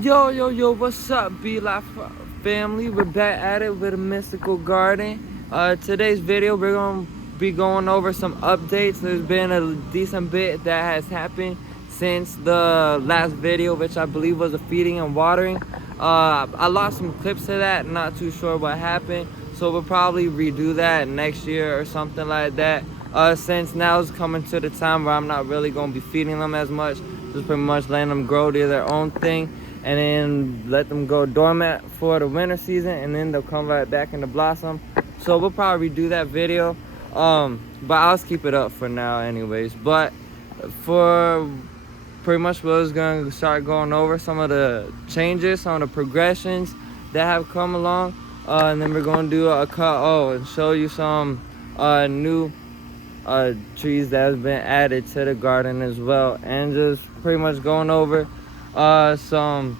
Yo, what's up, B-Life family? We're back at it with a mystical garden. Today's video, we're going to be going over some updates. There's been a decent bit that has happened since the last video, which I believe was a feeding and watering. I lost some clips to that, not too sure what happened. So we'll probably redo that next year or something like that. Since now is coming to the time where I'm not really going to be feeding them as much. Just pretty much letting them grow, do their own thing, and then let them go dormant for the winter season, and then they'll come right back into blossom. So we'll probably redo that video, but I'll just keep it up for now anyways. But for pretty much what I was going to start going over some of the changes, some of the progressions that have come along, and then we're going to do a cut and show you some new trees that has been added to the garden as well, and just pretty much going over some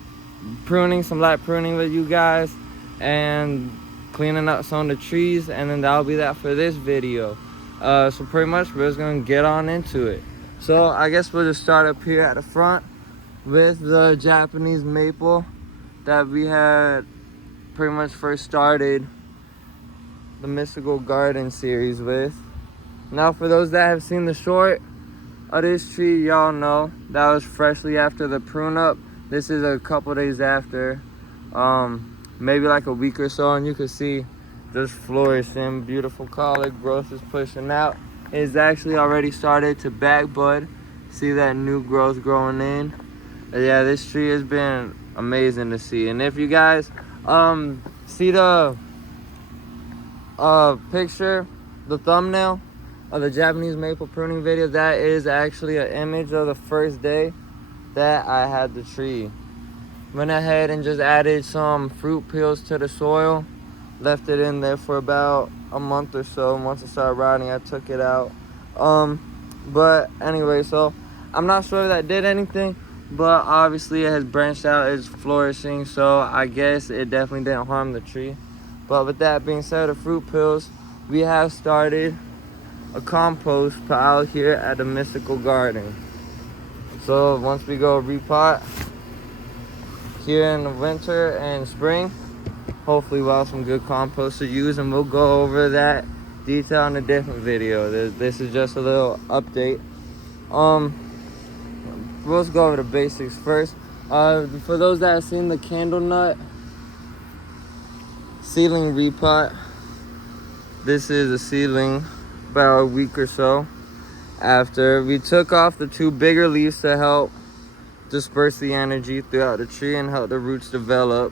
light pruning with you guys, and cleaning up some of the trees, and then that'll be that for this video. So pretty much we're just gonna get on into it. So I guess we'll just start up here at the front with the Japanese maple that we had pretty much first started the Mystical Garden series with. Now, for those that have seen the short of this tree, y'all know that was freshly after the prune up. This is a couple days after, maybe like a week or so, and you can see just flourishing, beautiful color, growth is pushing out. It's actually already started to back bud. See that new growth growing in. Yeah, this tree has been amazing to see. And if you guys see the picture, the thumbnail of the Japanese maple pruning video, that is actually an image of the first day that I had the tree. Went ahead and just added some fruit peels to the soil, left it in there for about a month or so. Once it started rotting, I took it out. But anyway, so I'm not sure if that did anything, but obviously it has branched out, it's flourishing, so I guess it definitely didn't harm the tree. But with that being said, the fruit peels, we have started a compost pile here at the Mystical Garden. So once we go repot here in the winter and spring, hopefully we'll have some good compost to use, and we'll go over that detail in a different video. This is just a little update. We'll just go over the basics first. For those that have seen the candle nut seedling repot, this is a seedling about a week or so after we took off the two bigger leaves to help disperse the energy throughout the tree and help the roots develop.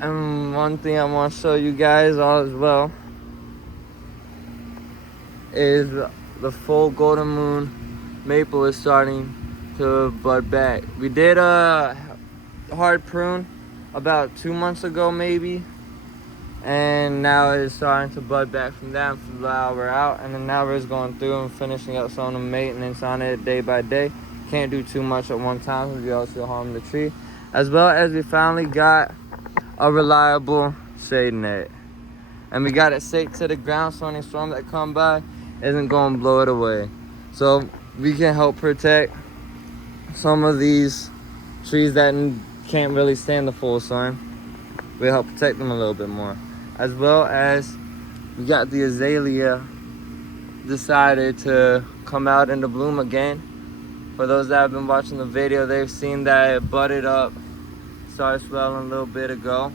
And one thing I want to show you guys all as well is the full golden moon maple is starting to bud back. We did a hard prune about 2 months ago maybe, and now it's starting to bud back from that and flower out. And then now we're just going through and finishing up some of the maintenance on it day by day. Can't do too much at one time because we also harm the tree. As well as we finally got a reliable shade net, and we got it safe to the ground so any storm that come by isn't going to blow it away. So we can help protect some of these trees that can't really stand the full sun. We help protect them a little bit more. As well as we got the azalea decided to come out into bloom again. For those that have been watching the video, they've seen that it budded up, started swelling a little bit ago.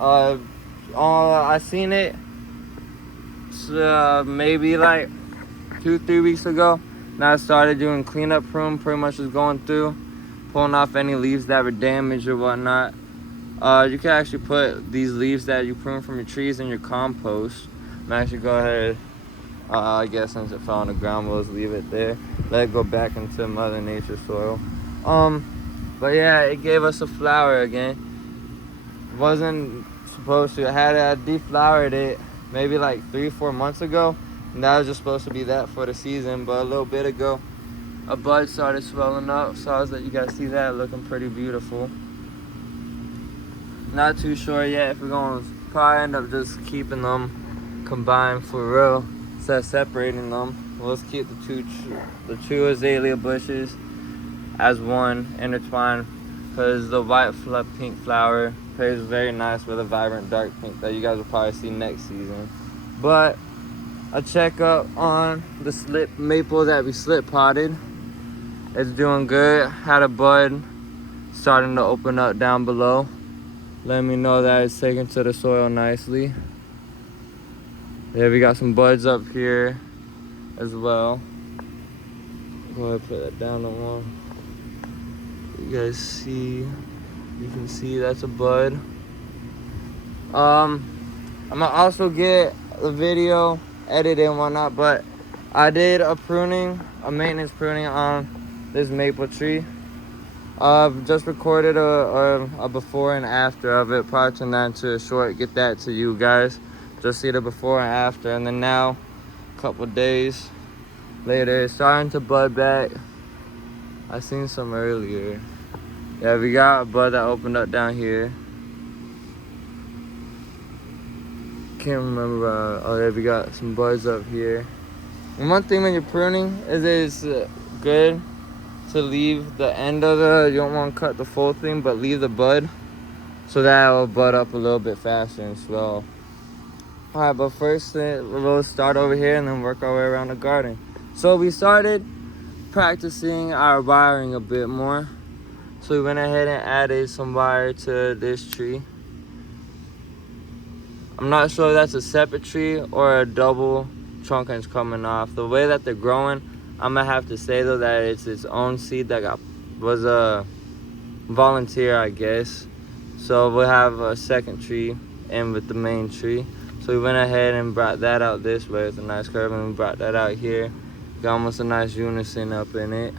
I seen it maybe like 2-3 weeks ago. Now I started doing cleanup prune, pretty much just going through, pulling off any leaves that were damaged or whatnot. You can actually put these leaves that you prune from your trees in your compost. I'm actually go ahead, I guess since it fell on the ground, we'll just leave it there. Let it go back into Mother Nature's soil. But yeah, it gave us a flower again. Wasn't supposed to. I deflowered it maybe like 3-4 months ago, and that was just supposed to be that for the season. But a little bit ago, a bud started swelling up, so I was like, you guys see that, looking pretty beautiful. Not too sure yet if we're gonna probably end up just keeping them combined for real instead of separating them. We'll just keep the two azalea bushes as one, intertwined, because the white pink flower pairs very nice with a vibrant dark pink that you guys will probably see next season. But a checkup on the slip maple that we slip potted. It's doing good. Had a bud starting to open up down below. Let me know that it's taken to the soil nicely. Yeah, we got some buds up here as well. Go ahead and put that down on one. You guys see, you can see that's a bud. I'm gonna also get the video edited and whatnot, but I did a maintenance pruning on this maple tree. I've just recorded a before and after of it. Probably turn that into a short, get that to you guys. Just see the before and after, and then now, a couple days later, it's starting to bud back. I seen some earlier. Yeah, we got a bud that opened up down here. Can't remember. Oh yeah, we got some buds up here. And one thing when you're pruning is it's good to leave the end of you don't want to cut the full thing, but leave the bud so that it will bud up a little bit faster and swell. Alright, but first we'll start over here and then work our way around the garden. So we started practicing our wiring a bit more. So we went ahead and added some wire to this tree. I'm not sure if that's a separate tree or a double trunk that's coming off. The way that they're growing, I'm gonna have to say though that it's its own seed that was a volunteer, I guess. So we'll have a second tree in with the main tree. So we went ahead and brought that out this way with a nice curve, and we brought that out here. Got almost a nice unison up in it.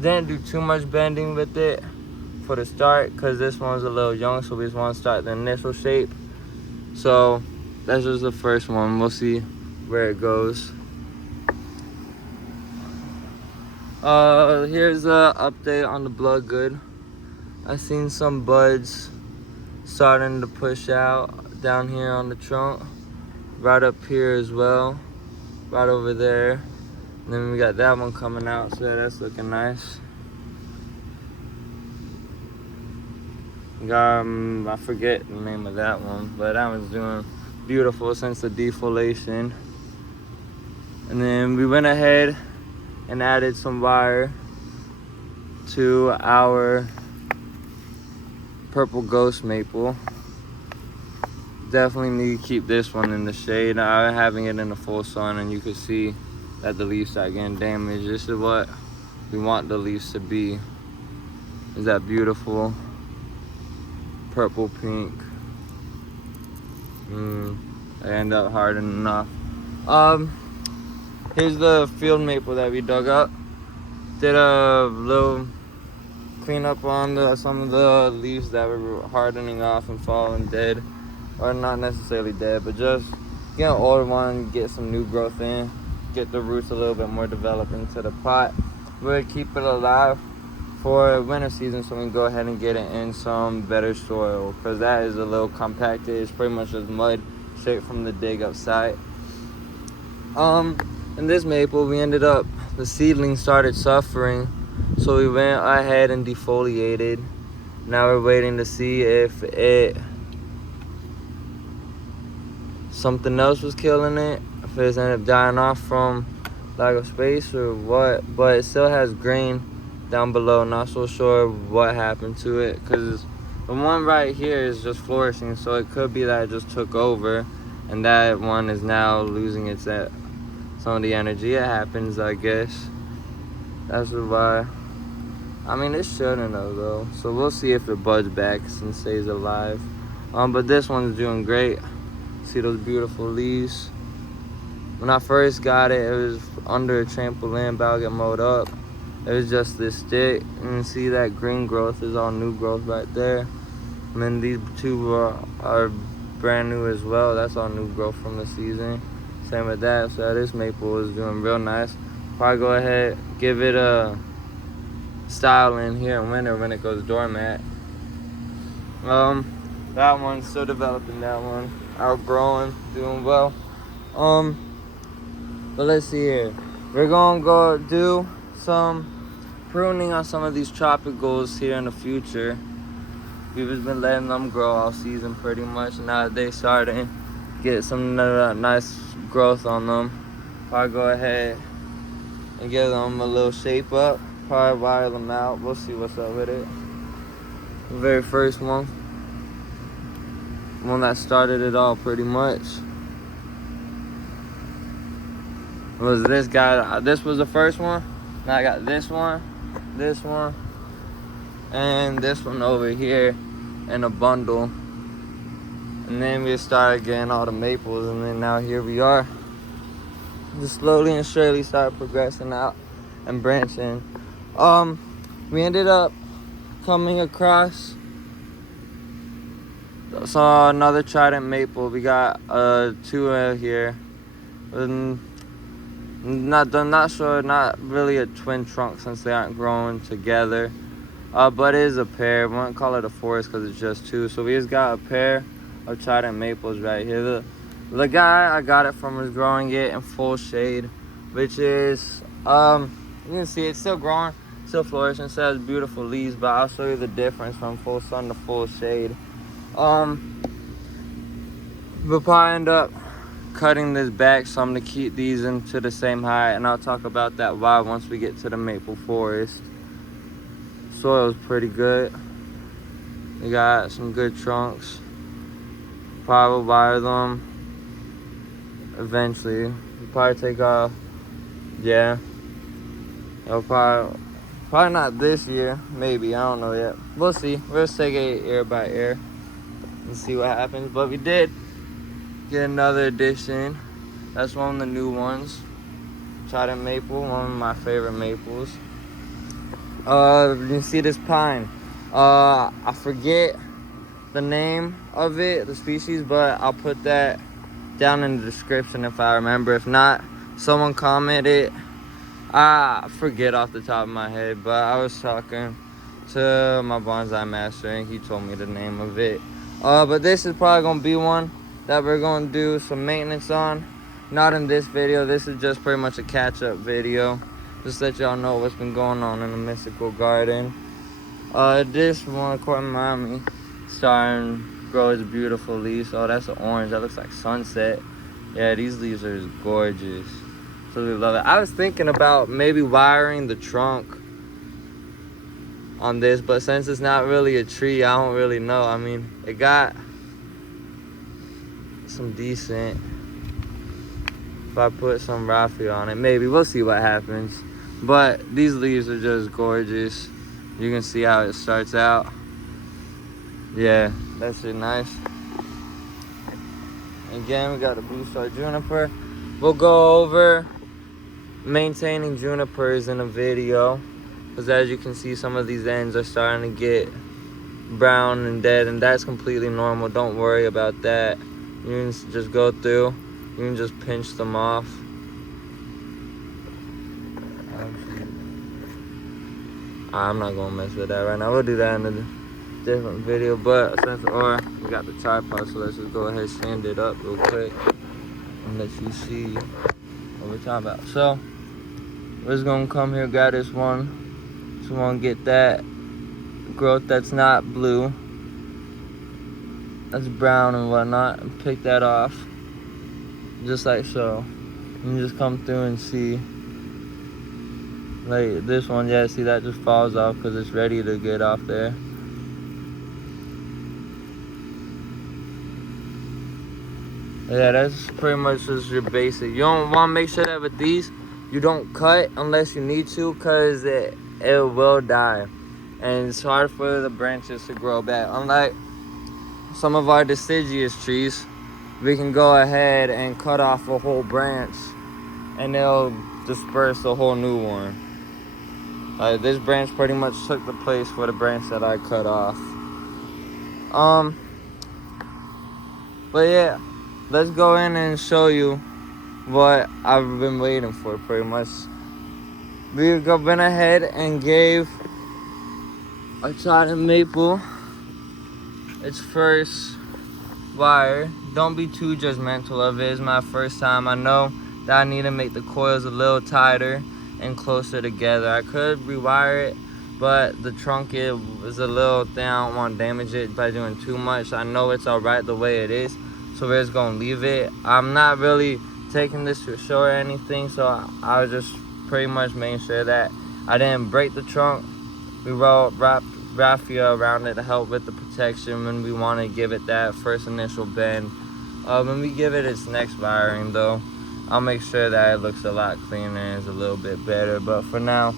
Didn't do too much bending with it for the start because this one's a little young, so we just want to start the initial shape. So that's just the first one. We'll see where it goes. Here's a update on the blood good. I seen some buds starting to push out down here on the trunk, right up here as well, right over there. And then we got that one coming out, so that's looking nice. I forget the name of that one, but that one's doing beautiful since the defoliation. And then we went ahead and added some wire to our purple ghost maple. Definitely need to keep this one in the shade. I'm having it in the full sun, and you can see that the leaves start getting damaged. This is what we want the leaves to be. Is that beautiful purple pink. They end up hardening off. Here's the field maple that we dug up. Did a little cleanup on some of the leaves that were hardening off and falling dead, or not necessarily dead, but just get an older one, get some new growth in, get the roots a little bit more developed into the pot. We'll keep it alive for winter season, so we can go ahead and get it in some better soil, because that is a little compacted. It's pretty much just mud straight from the dig outside. In this maple, we ended up, the seedling started suffering, so we went ahead and defoliated. Now we're waiting to see if something else was killing it, if it's ended up dying off from lack of space or what, but it still has grain down below. Not so sure what happened to it, because the one right here is just flourishing, so it could be that it just took over and that one is now losing some of the energy. It happens, I guess. That's why. I mean, it shouldn't have though, so we'll see if it buds back and stays alive. But this one's doing great. See those beautiful leaves? When I first got it, it was under a trampoline, about to get mowed up. It was just this stick, and see that green growth is all new growth right there. And then these two are brand new as well. That's all new growth from the season. Same with that. So this maple is doing real nice. Probably go ahead, give it a style in here in winter when it goes doormat. That one's still developing. That one outgrowing, doing well. But let's see here. We're gonna go do some pruning on some of these tropicals here in the future. We've just been letting them grow all season pretty much. Now they starting to get some nice growth on them. Probably go ahead and give them a little shape up. Probably wire them out. We'll see what's up with it. The very first one that started it all pretty much was this guy. This was the first one. Now I got this one, and this one over here in a bundle. And then we started getting all the maples, and then now here we are. Just slowly and surely start progressing out and branching. We ended up coming across another trident maple. We got two here. Not sure, not really a twin trunk since they aren't growing together. But it is a pair. We won't call it a forest because it's just two. So we just got a pair of trident maples right here. The guy I got it from was growing it in full shade, which is you can see it's still growing, still flourishing, still has beautiful leaves. But I'll show you the difference from full sun to full shade. We'll probably end up cutting this back some to keep these into the same height, and I'll talk about that why once we get to the maple forest. Soil's pretty good. We got some good trunks. Probably wire them eventually. We'll probably take off. Yeah. It'll probably not this year. Maybe, I don't know yet. We'll see. We'll just take it ear by ear and see what happens. But we did get another addition. That's one of the new ones. Trident maple, one of my favorite maples. You can see this pine. I forget the name of it, the species, but I'll put that down in the description if I remember. If not, someone comment it. I forget off the top of my head, but I was talking to my bonsai master and he told me the name of it. But this is probably gonna be one that we're gonna do some maintenance on. Not in this video. This is just pretty much a catch-up video. Just let y'all know what's been going on in the mystical garden. This one, according to Mommy, starting to grow its beautiful leaves. Oh, that's an orange. That looks like sunset. Yeah, these leaves are just gorgeous. Absolutely love it. I was thinking about maybe wiring the trunk on this, but since it's not really a tree, I don't really know. I mean, it got some decent. If I put some raffia on it, maybe. We'll see what happens. But these leaves are just gorgeous. You can see how it starts out. Yeah, that's it, nice. Again, we got a blue star juniper. We'll go over maintaining junipers in a video, because as you can see, some of these ends are starting to get brown and dead, and that's completely normal. Don't worry about that. You can just go through. You can just pinch them off. I'm not gonna mess with that right now. We'll do that in a different video. But since we got the tripod, so let's just go ahead and stand it up real quick and let you see what we're talking about. So we're just gonna come here, grab this one. Just wanna get that growth that's not blue, that's brown and whatnot, and pick that off. Just like so. And just come through and see. Like this one, yeah, see that just falls off because it's ready to get off there. Yeah, that's pretty much just your basic. You don't want to make sure that with these, you don't cut unless you need to, because it will die. And it's hard for the branches to grow back. Unlike some of our deciduous trees, we can go ahead and cut off a whole branch and it'll disperse a whole new one. This branch pretty much took the place for the branch that I cut off. But yeah, let's go in and show you what I've been waiting for pretty much. We've been ahead and gave a trident maple its first wire. Don't be too judgmental of it. It's my first time. I know that I need to make the coils a little tighter and closer together. I could rewire it, but the trunk is a little thin. I don't want to damage it by doing too much. I know it's all right the way it is, so we're just gonna leave it. I'm not really taking this to a show or anything, so I was just pretty much making sure that I didn't break the trunk. We wrapped raffia around it to help with the protection when we want to give it that first initial bend. When we give it its next wiring though, I'll make sure that it looks a lot cleaner and is a little bit better. But for now,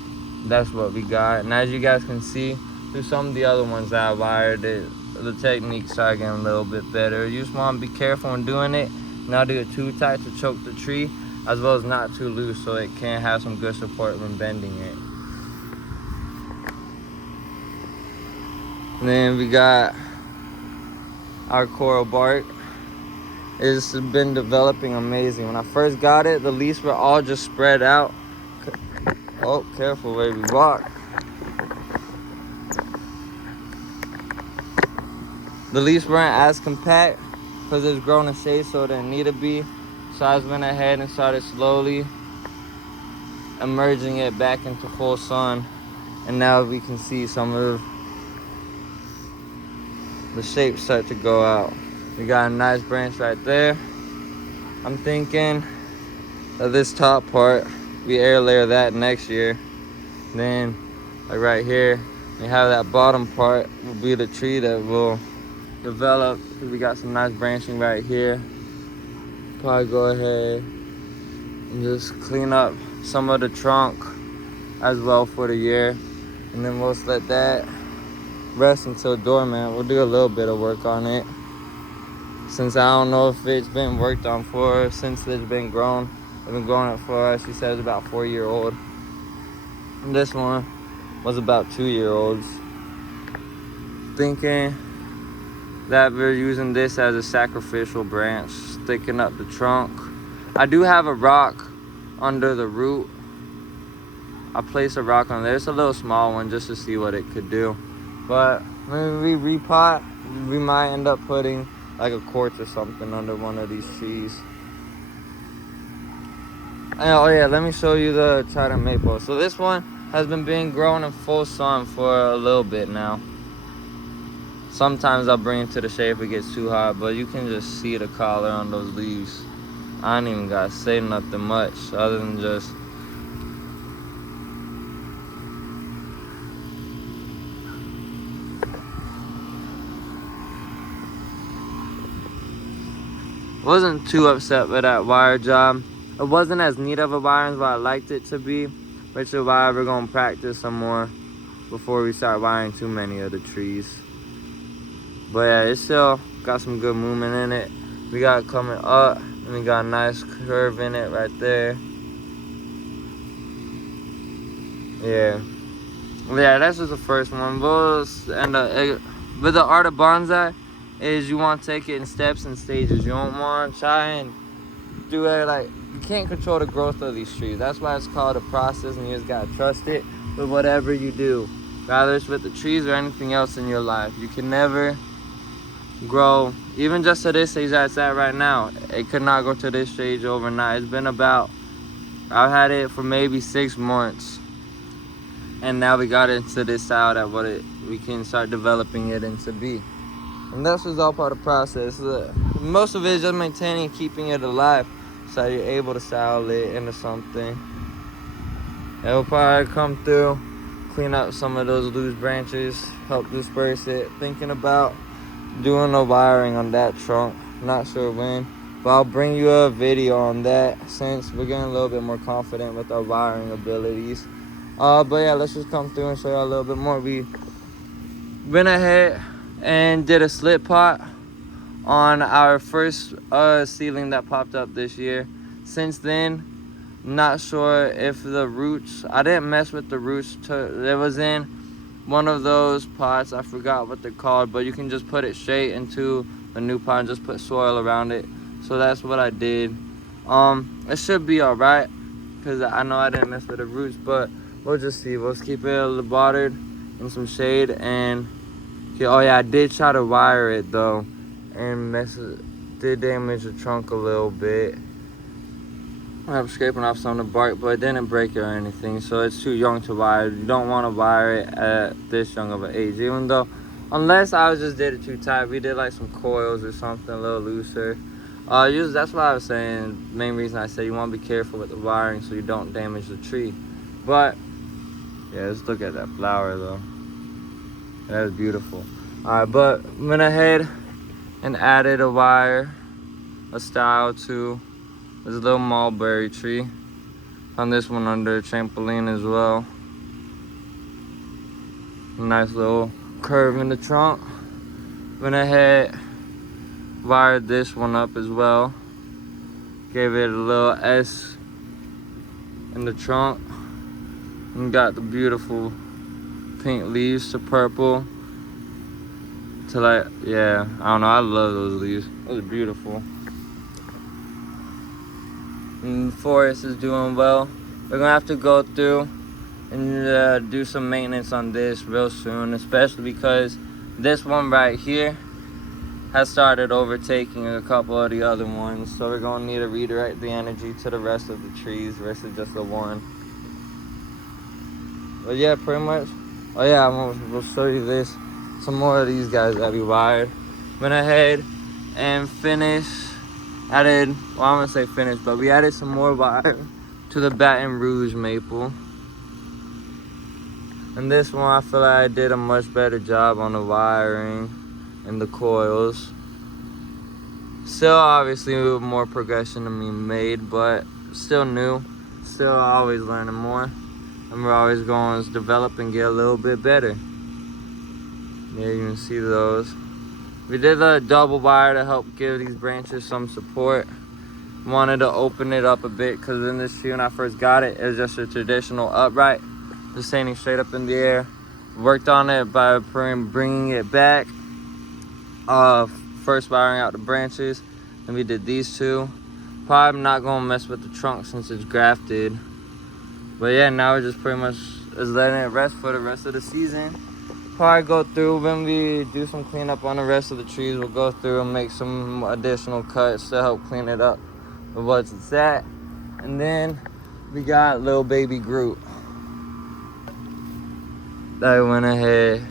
that's what we got. And as you guys can see through some of the other ones that I wired, the techniques are getting a little bit better. You just want to be careful when doing it, not do it too tight to choke the tree, as well as not too loose so it can have some good support when bending it. And then we got our coral bark. It's been developing amazing. When I first got it, the leaves were all just spread out. Oh, careful where we walk. The leaves weren't as compact because it's grown in shade, so it didn't need to be. So I just went ahead and started slowly emerging it back into full sun. And now we can see some of the shapes start to go out. We got a nice branch right there. I'm thinking of this top part, we air layer that next year. Then, like right here, we have that bottom part will be the tree that will develop. We got some nice branching right here. Probably go ahead and just clean up some of the trunk as well for the year. And then we'll just let that rest until dormant. We'll do a little bit of work on it, since I don't know if it's been worked on for since it's been grown. I've been growing it for, she says, about 4-year-old. And this one was about 2-year-olds. Thinking that we're using this as a sacrificial branch, sticking up the trunk. I do have a rock under the root. I placed a rock on there. It's a little small one just to see what it could do. But when we repot, we might end up putting like a quartz or something under one of these trees. And, oh yeah, let me show you the trident maple. So this one has been being grown in full sun for a little bit now. Sometimes I'll bring it to the shade if it gets too hot, but you can just see the color on those leaves. I ain't even gotta say nothing much other than just wasn't too upset with that wire job. It wasn't as neat of a wire as what I liked it to be, which is why we're gonna practice some more before we start wiring too many of the trees. But yeah, it's still got some good movement in it. We got it coming up, and we got a nice curve in it right there. Yeah, that's just the first one. With the art of bonsai, is you want to take it in steps and stages. You don't want to try and do it like, you can't control the growth of these trees. That's why it's called a process, and you just gotta trust it with whatever you do, whether it's with the trees or anything else in your life. You can never grow, even just to this stage that it's at right now. It could not go to this stage overnight. It's been about, I've had it for maybe 6 months, and now we got into this style that we can start developing it into be. And this was all part of the process. Most of it is just maintaining and keeping it alive so you're able to style it into something. It'll probably come through, clean up some of those loose branches, help disperse it. Thinking about doing the wiring on that trunk. Not sure when, but I'll bring you a video on that since we're getting a little bit more confident with our wiring abilities. But yeah, let's just come through and show you a little bit more. We went ahead and did a slit pot on our first seedling that popped up this year. Since then, not sure if the roots, I didn't mess with the roots. It was in one of those pots, I forgot what they're called, but you can just put it straight into a new pot and just put soil around it. So that's what I did. It should be all right because I know I didn't mess with the roots, but we'll just see. We'll just keep it a little watered in some shade. And oh yeah, I did try to wire it though, and did damage the trunk a little bit. I'm scraping off some of the bark, but it didn't break it or anything, so it's too young to wire. You don't want to wire it at this young of an age, even though, unless I just did it too tight. We did like some coils or something a little looser. That's why I was saying, main reason I said you want to be careful with the wiring so you don't damage the tree. But yeah, let's look at that flower though. That is beautiful. Alright, but went ahead and added a wire, a style to this little mulberry tree. Found this one under a trampoline as well. Nice little curve in the trunk. Went ahead, wired this one up as well. Gave it a little S in the trunk. And got the beautiful pink leaves to purple. To like, yeah, I don't know, I love those leaves. Those are beautiful. And the forest is doing well. We're gonna have to go through and do some maintenance on this real soon, especially because this one right here has started overtaking a couple of the other ones. So we're gonna need to redirect the energy to the rest of the trees versus just the one. But yeah, pretty much. Oh yeah, we'll show you this. Some more of these guys that we wired. Went ahead and finished. Added, well, I'm gonna say finished, but we added some more wire to the Baton Rouge maple. And this one, I feel like I did a much better job on the wiring and the coils. Still, obviously, more progression to be made, but still new. Still always learning more. And we're always going to develop and get a little bit better. Yeah, you can see those. We did a double wire to help give these branches some support. Wanted to open it up a bit because in this tree when I first got it, it was just a traditional upright, just standing straight up in the air. Worked on it by bringing it back. First wiring out the branches, and we did these two. Probably not gonna mess with the trunk since it's grafted. But yeah, now we're just pretty much just letting it rest for the rest of the season. Probably go through when we do some cleanup on the rest of the trees. We'll go through and make some additional cuts to help clean it up with what's it's at. And then we got little baby Groot that I went ahead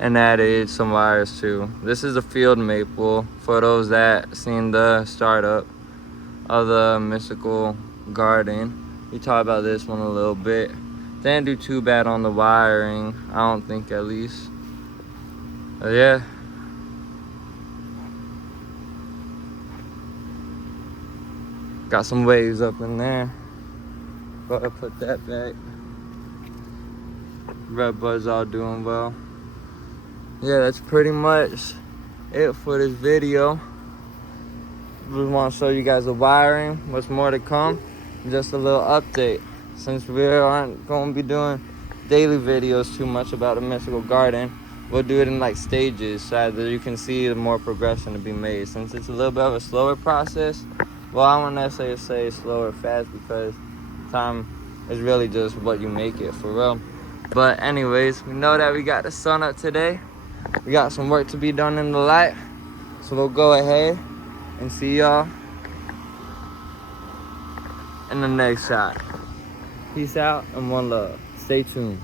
and added some wires to. This is a field maple for those that seen the startup of the mystical garden. We talked about this one a little bit. Didn't do too bad on the wiring, I don't think, at least. But yeah. Got some waves up in there. Gotta put that back. Red bud's all doing well. Yeah, that's pretty much it for this video. Just want to show you guys the wiring, what's more to come, just a little update. Since we aren't going to be doing daily videos too much about the mystical garden, we'll do it in like stages so that you can see the more progression to be made. Since it's a little bit of a slower process, well, I won't necessarily say slow or fast because time is really just what you make it for real. But anyways, we know that we got the sun up today. We got some work to be done in the light, so we'll go ahead and see y'all in the next shot. Peace out and one love. Stay tuned.